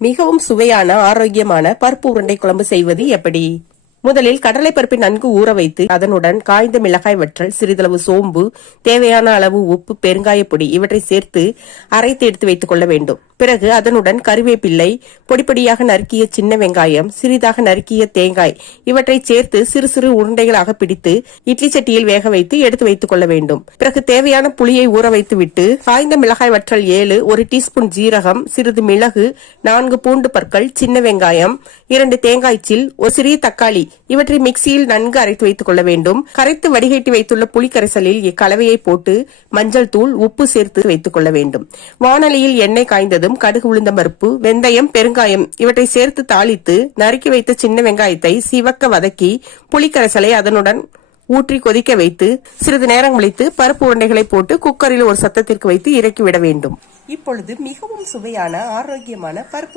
மிகவும் சுவையான ஆரோக்கியமான பருப்பு உருண்டை குழம்பு செய்வது எப்படி? முதலில் கடலை பருப்பை நன்கு ஊற வைத்து அதனுடன் காய்ந்த மிளகாய் வற்றல், சிறிதளவு சோம்பு, தேவையான அளவு உப்பு, பெருங்காய பொடி இவற்றை சேர்த்து அரைத்து எடுத்து வைத்துக் கொள்ள வேண்டும். பிறகு அதனுடன் கருவேப்பிள்ளை, பொடிப்பொடியாக நறுக்கிய சின்ன வெங்காயம், சிறிதாக நறுக்கிய தேங்காய் இவற்றை சேர்த்து சிறு சிறு உருண்டைகளாக பிடித்து இட்லி சட்டியில் வேக வைத்து எடுத்து வைத்துக் கொள்ள வேண்டும். பிறகு தேவையான புளியை ஊற வைத்து விட்டு காய்ந்த மிளகாய் வற்றல் 7, 1 டீஸ்பூன் ஜீரகம், சிறிது மிளகு, 4 பூண்டு பற்கள், சின்ன வெங்காயம், 2 தேங்காய் சில், ஒரு சிறிய தக்காளி இவற்றை மிக்சியில் நன்கு அரைத்து வைத்துக் கொள்ள வேண்டும். கரைத்து வடிகட்டி வைத்துள்ள புளி கரைசலில் இக்கலவையை போட்டு மஞ்சள் தூள், உப்பு சேர்த்து வைத்துக் கொள்ள வேண்டும். வாணலியில் எண்ணெய் காய்ந்ததும் கடுகு, உளுந்தம் பருப்பு, வெந்தயம், பெருங்காயம் இவற்றை சேர்த்து தாளித்து நறுக்கி வைத்த சின்ன வெங்காயத்தை சிவக்க வதக்கி புளிக்கரைசலை அதனுடன் ஊற்றி கொதிக்க வைத்து சிறிது நேரம் கழித்து பருப்பு உருண்டைகளை போட்டு குக்கரில் ஒரு சத்தத்திற்கு வைத்து இறக்கிவிட வேண்டும். இப்பொழுது மிகவும் சுவையான ஆரோக்கியமான பருப்பு